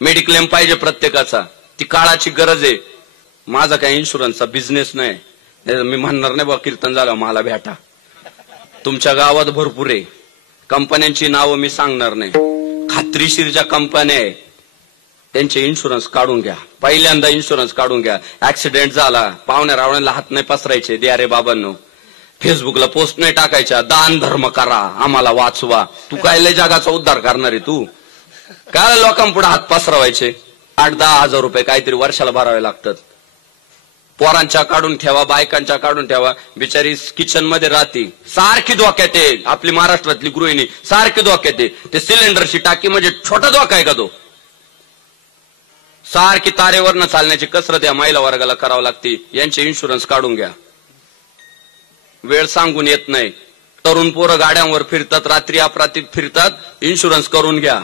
Mediclaim पाहिजे प्रत्येकाचा, ती काळाची गरज आहे. माझा काही इन्शुरन्सचा बिझनेस नाही, मी म्हणणार नाही बा कीर्तन झालं मला भेटा. तुमच्या गावात भरपूर आहे, कंपन्यांची नावं मी सांगणार नाही. खात्रीशीर ज्या कंपन्या आहे त्यांचे इन्शुरन्स काढून घ्या. पहिल्यांदा इन्शुरन्स काढून घ्या. ऍक्सिडेंट झाला, पाहुण्या रावण्याला हात नाही पसरायचे, दे अरे बाबांनो. फेसबुकला पोस्ट नाही टाकायच्या, दान धर्म करा, आम्हाला वाचवा. तू काय लय जगाचा उद्धार करणार आहे तू? काय लोकांपुढे हात पसरवायचे? 8-10 हजार रुपये काहीतरी वर्षाला भरावे लागतात. पोरांच्या काढून ठेवा, बायकांच्या काढून ठेवा. बिचारी किचन मध्ये राहते, सारखी धोक्यात आहे. आपली महाराष्ट्रातली गृहिणी सारखी धोक्यात आहे. ते सिलेंडरची टाकी म्हणजे छोटा धोका आहे का तो? सारखी तारेवरनं चालण्याची कसरत या महिला वर्गाला करावं लागते. यांचे इन्शुरन्स काढून घ्या. वेळ सांगून येत नाही. तरुण पोरं गाड्यांवर फिरतात, रात्री अपरात्री फिरतात, इन्शुरन्स करून घ्या.